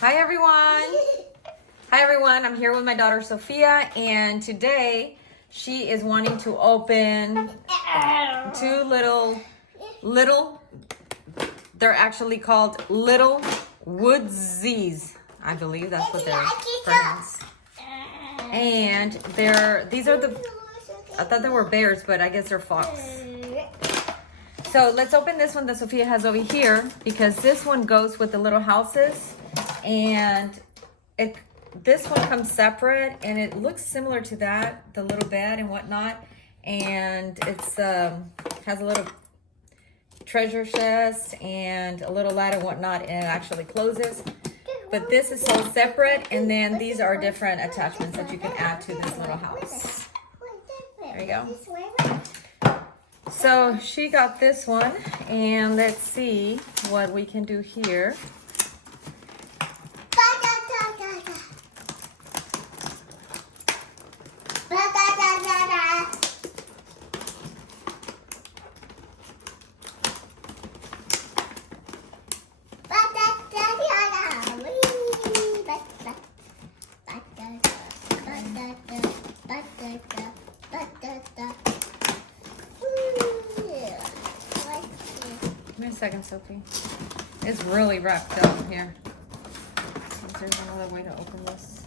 Hi everyone, I'm here with my daughter Sophia, and today she is wanting to open two little, they're actually called little Woodzeez. I believe that's what they're pronounced. And these are I thought they were bears, but I guess they're fox. So let's open this one that Sophia has over here, because this one goes with the little houses, and this one comes separate, and it looks similar to that, the little bed and whatnot, and it's has a little treasure chest and a little ladder and whatnot, and it actually closes. But this is sold separate, and then these are different attachments that you can add to this little house. There you go. So she got this one, and let's see what we can do here. Give me a second, Sophie. It's really wrapped up here. Is there another way to open this?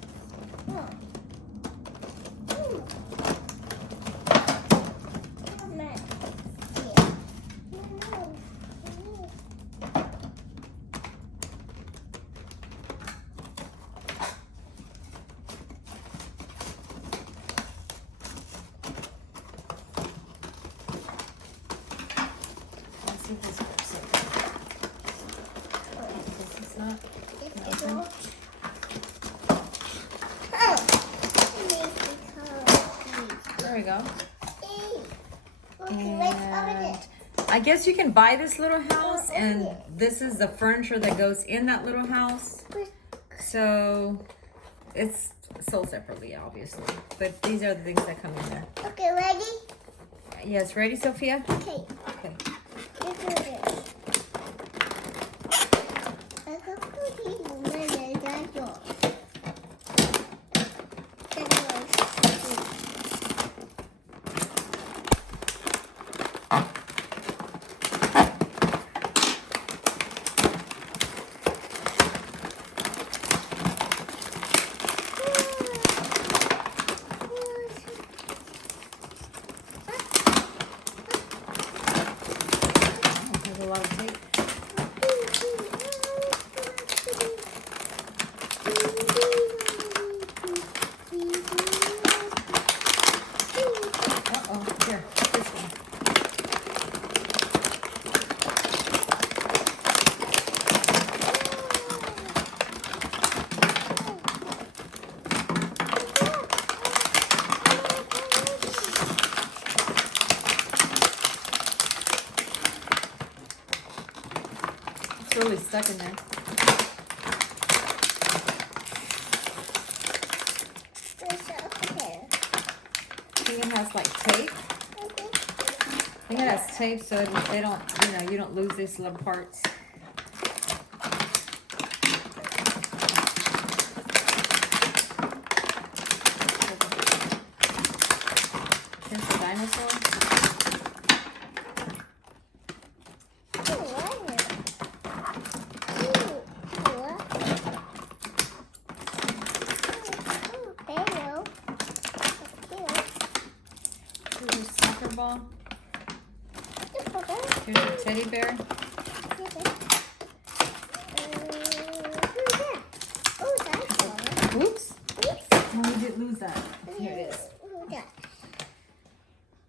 Let's see if this works. This is not open. There we go. And I guess you can buy this little house, and this is the furniture that goes in that little house. So it's sold separately, obviously. But these are the things that come in there. Okay, ready? Yes, ready, Sophia? Okay. Okay. Let's do this. There's a lot of tape. Uh-oh, here, this one. It's really stuck in there. I think it has like tape. I think it has tape so they don't, you don't lose these little parts. Here's the dinosaur. Here's a soccer ball. Here's a teddy bear. Oops. No, we didn't lose that. Here it is.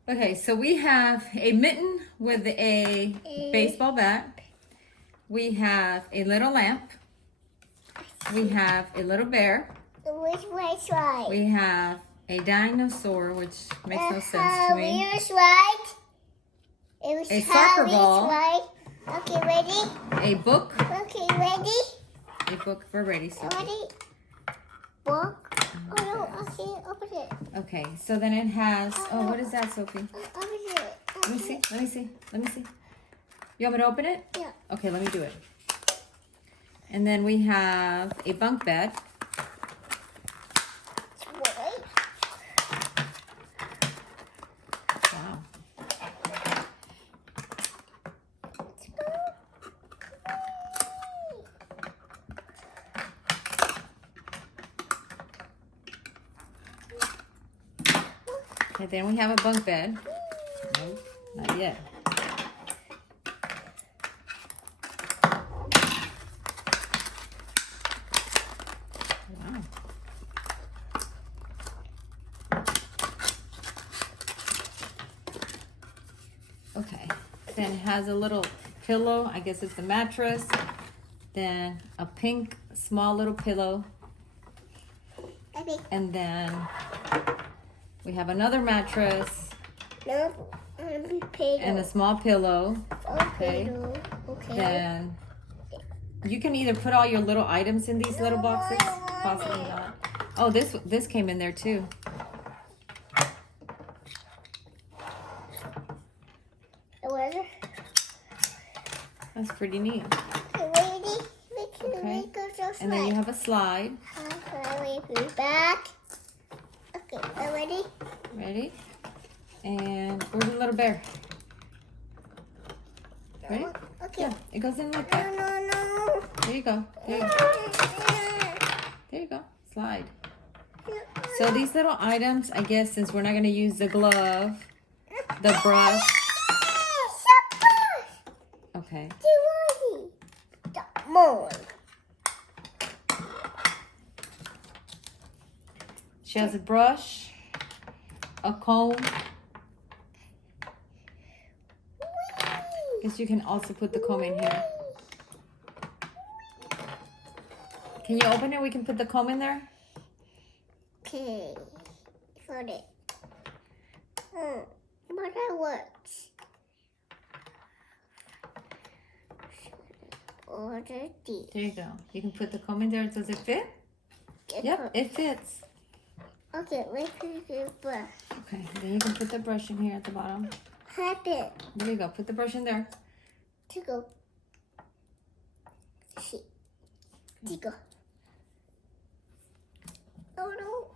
Okay, so we have a mitten with a baseball bat. We have a little lamp. We have a little bear. Which way right? We have a dinosaur, which makes no sense to me. It was right. It was A soccer ball. Right. Okay, ready? A book. Okay, ready? A book. We're ready, Sophie. Ready? Book. Oh no, I can't open it. Okay, so then it has, oh, what is that, Sophie? Open it. Let me see, let me see, let me see. You want me to open it? Yeah. Okay, let me do it. And then we have a bunk bed. Wow. Okay, then we have a bunk bed. No, not yet. Wow. Okay, then it has a little pillow. I guess it's the mattress. Then a pink small little pillow. And then we have another mattress. And a small pillow. Okay. Then you can either put all your little items in these little boxes. Possibly not. Oh, this came in there too. That's pretty neat. Okay. And then you have a slide. Back. Okay, I'm ready. Ready? And where's the little bear? Ready? Okay. Yeah, it goes in like that. No. There you go. There you go. There you go. Slide. So these little items, I guess, since we're not going to use the glove, the brush. Okay. She has a brush, a comb. Guess you can also put the comb in here. Can you open it? We can put the comb in there. Okay. Got it. But that works. There you go. You can put the comb in there. Does it fit? Yep, it fits. Okay, let's put the brush. Okay, then you can put the brush in here at the bottom. Happen. There you go. Put the brush in there. To go. See. To go. Oh no.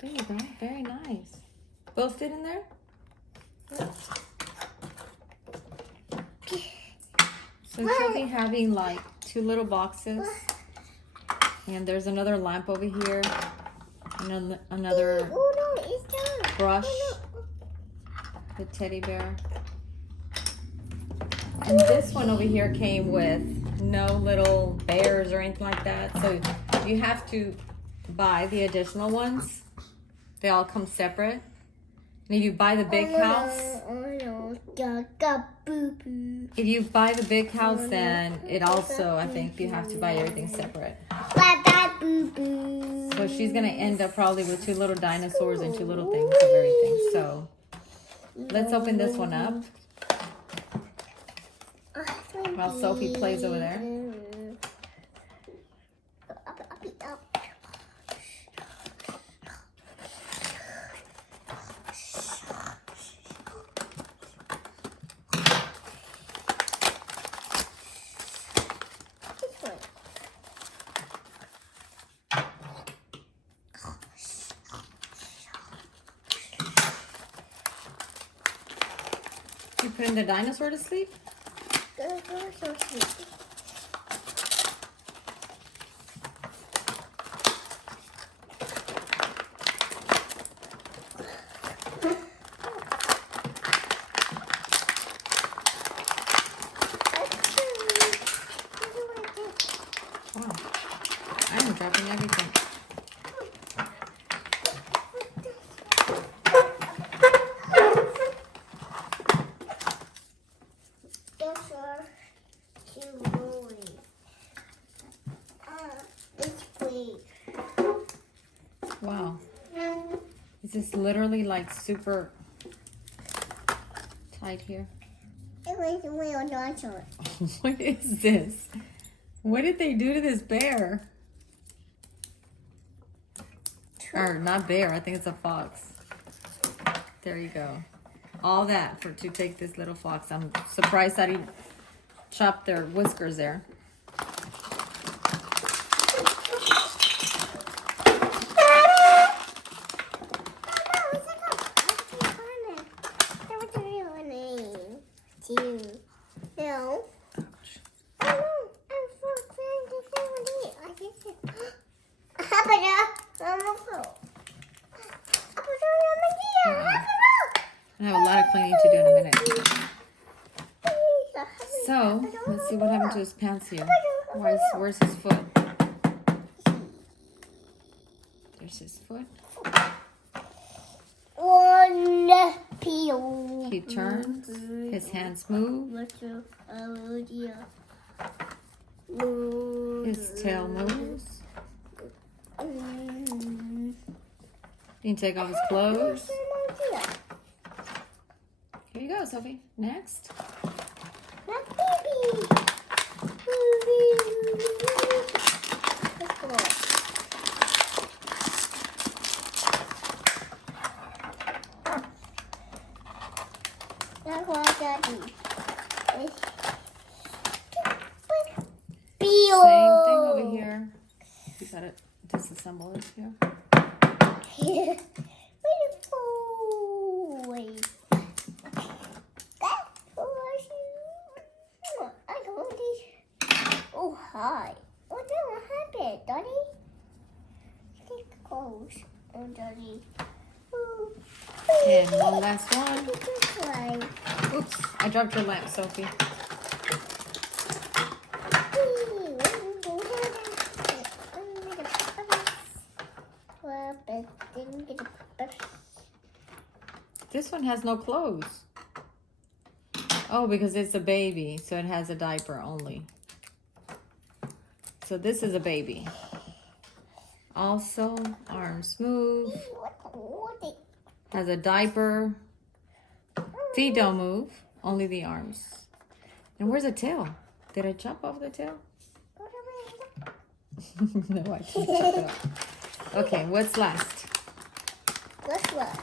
There you go. Very nice. Both fit in there? So she'll be having like 2 little boxes. And there's another lamp over here. And another brush. The teddy bear. And this one over here came with no little bears or anything like that. So you have to buy the additional ones. They all come separate. And if you buy the big house, if you buy the big house, then it also, I think, you have to buy everything separate. So she's going to end up probably with 2 little dinosaurs and 2 little things of everything. So let's open this one up while Sophie plays over there. You putting the dinosaur to sleep? Wow, I'm dropping everything. Wow. Is this literally like super tight here? What is this? What did they do to this bear? Or not bear, I think it's a fox. There you go. all that to take this little fox. I'm surprised that he chopped their whiskers there. No. Ouch. Oh no, I'm so trying to say I guess I have a lot of cleaning to do in a minute. So, let's see what happened to his pants here. Where's his foot? There's his foot. One peel. He turns. His hands move. His tail moves. You can take off his clothes. Here you go, Sophie. Next. Baby. Let's go. That's what Daddy. Same thing over here. You gotta disassemble this here. Oh, hi. Oh, no, what happened, Daddy? Take the clothes. Oh, Daddy. And one last one. Right. Oops, I dropped your lamp, Sophie. This one has no clothes. Oh, because it's a baby, so it has a diaper only. So this is a baby. Also, arms move. Has a diaper. Feet don't move, only the arms. And where's the tail? Did I chop off the tail? No, I can't chop it off. Okay, what's last? What's what?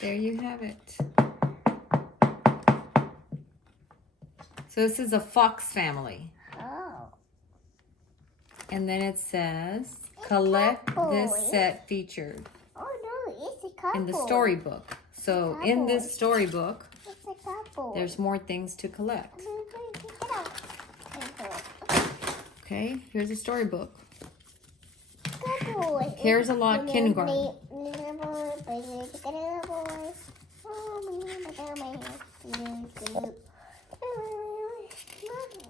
There you have it. So this is a fox family. Oh. And then it says, collect this set featured Oh no, it's a couple. in the storybook. So in this storybook, It's a couple. there's more things to collect. Okay, here's a storybook. Here's a lot kindergarten.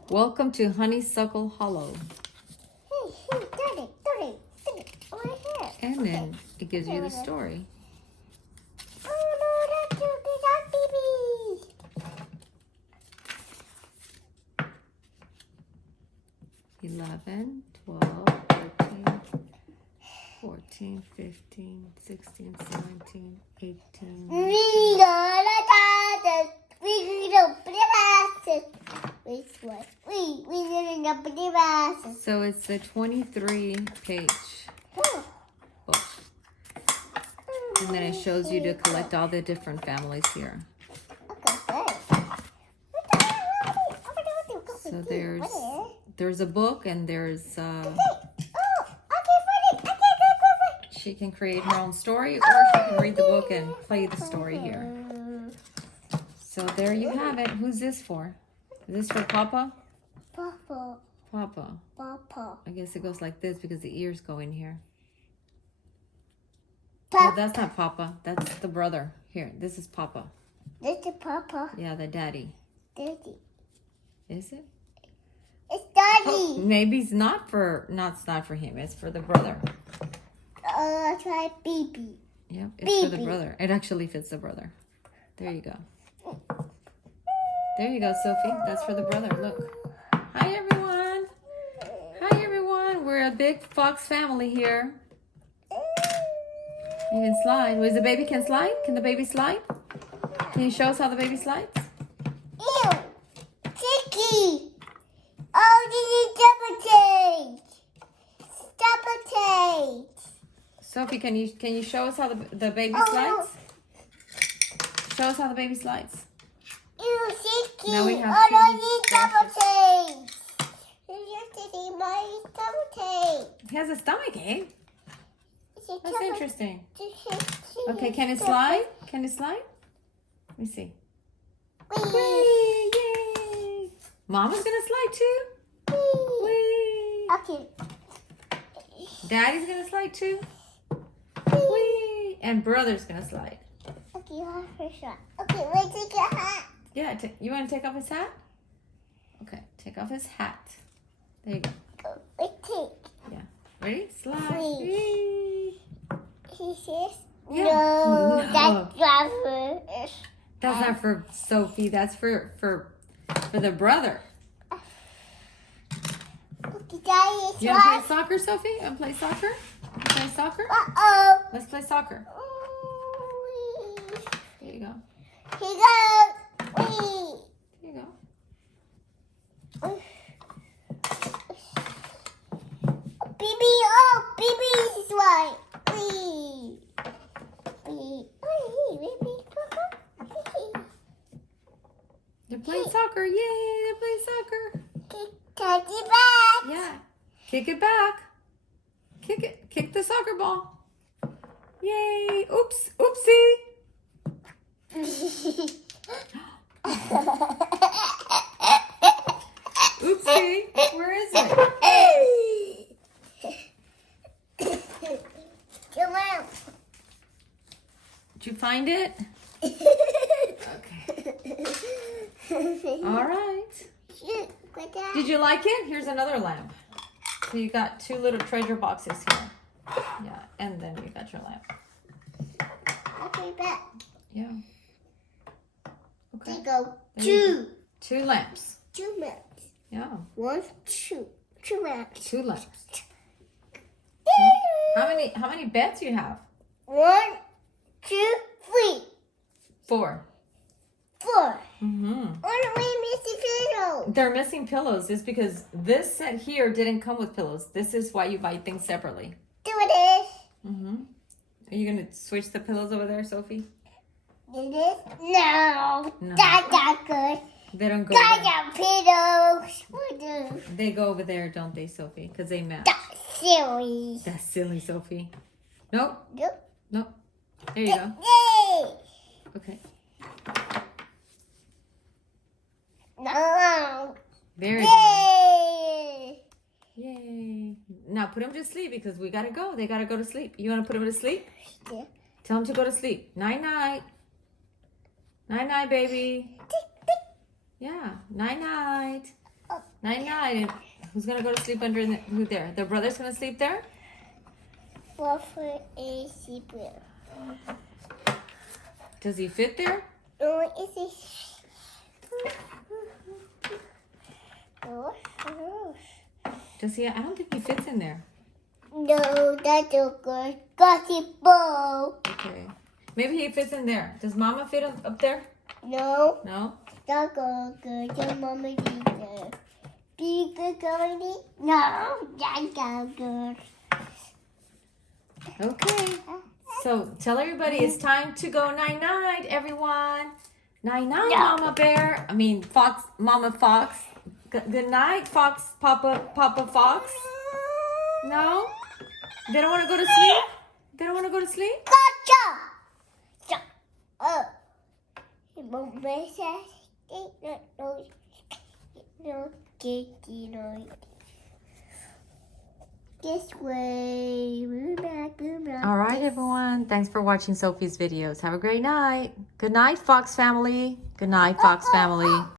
Welcome to Honeysuckle Hollow. Hey, Daddy, over here. And then it gives you the story. Oh no, that's your baby. 11, 12, 13, 14, 15, 16, 17, 18. We gonna dance. We gonna dance. Which one? We gonna dance. So it's the 23 page book. And then it shows you to collect all the different families here. So there's a book and there's she can create her own story, or she can read the book and play the story here. So there you have it. Who's this for? Is this for Papa? Papa. Papa. Papa. I guess it goes like this because the ears go in here. Papa. Oh, that's not Papa. That's the brother. Here, this is Papa. This is Papa. Yeah, the daddy. Daddy. Is it? It's Daddy. Oh, maybe it's not for him. It's for the brother. Try baby. Yep, it's for the Baby. brother. It actually fits the brother. There you go. There you go, Sophie. That's for the brother. Look. Hi, everyone. Hi, everyone. We're a big fox family here. You can slide. Was the baby can slide? Can the baby slide? Can you show us how the baby slides? Ew. Sticky. Oh, this is double tape. Sophie, can you show us how the baby Oh, slides? Show us how the baby slides. Ew, sticky. Now we have Oh, two no, this double brushes. tape. You have to see my double tape. He has a stomach ache. It's a That's double interesting. tape. Okay, can it slide? Can it slide? Let me see. Whee. Whee! Yay! Mama's gonna slide too. Whee. Whee! Okay. Daddy's gonna slide too. Whee! And brother's gonna slide. Okay, one first shot. Okay, let's take a hat. Yeah, you want to take off his hat? Okay, take off his hat. There you go. Let's take. Yeah. Ready? Slide. Whee. Whee. He says, Yeah. no, No. that's not for That's not for Sophie. That's for the brother. Okay, Daddy, You want to play soccer, Sophie? You want to play soccer? Play soccer? Uh-oh. Let's play soccer. Whee. There you go. Here goes. Whee. There you go. Baby, oh, baby is right. Whee. Whee. Whee, baby. They're playing soccer. Yay! They're playing soccer. Take it back. Yeah. Kick it back. Kick it. Kick the soccer ball. Yay! Oops! Oopsie! Oopsie! Where is it? Come on. Did you find it? Okay. All right. Did you like it? Here's another lamp. So you got two little treasure boxes here. Yeah, and then you got your lamp. Okay, back. Yeah. Okay. There you go. There you Two. Two lamps. Two maps. Yeah. One, two. Two maps. Two lamps. How many beds you have? 1, 2, 3, Four. 4. Mm-hmm. What are we missing pillows? They're missing pillows. It's because this set here didn't come with pillows. This is why you buy things separately. Do this. Mm-hmm. Are you gonna switch the pillows over there, Sophie? Do this? No. No. That's not good. They don't go That's there. not pillows. What do? They go over there, don't they, Sophie? Because they match. That's silly. That's silly, Sophie. Nope. Nope. Nope. There you go. Yay. Okay. No. Very good. Yay. Yay. Now put them to sleep because we gotta go. They gotta go to sleep. You wanna put them to sleep? Yeah. Tell them to go to sleep. Night-night. Night-night, baby. Yeah. Night-night. Oh. Night-night. Who's gonna go to sleep under who there? The brother's gonna sleep there? Waffle is super. Does he fit there? No, it's a... Does he? I don't think he fits in there. No, that's so good. Gossip ball. Okay. Maybe he fits in there. Does Mama fit up there? No, No? that's all good. Your mama did that. Be good, Cody? No, that's all good. Okay. So tell everybody it's time to go night-night, everyone. Night-night, Yeah. Mama Bear. I mean, Fox, Mama Fox. Good night, Fox, Papa Fox. No? They don't want to go to sleep? They don't want to go to sleep? Gotcha! Oh. Mama says, no, this way. Move back. All right, everyone. Thanks for watching Sophie's videos. Have a great night. Good night, Fox family. Good night, Fox family.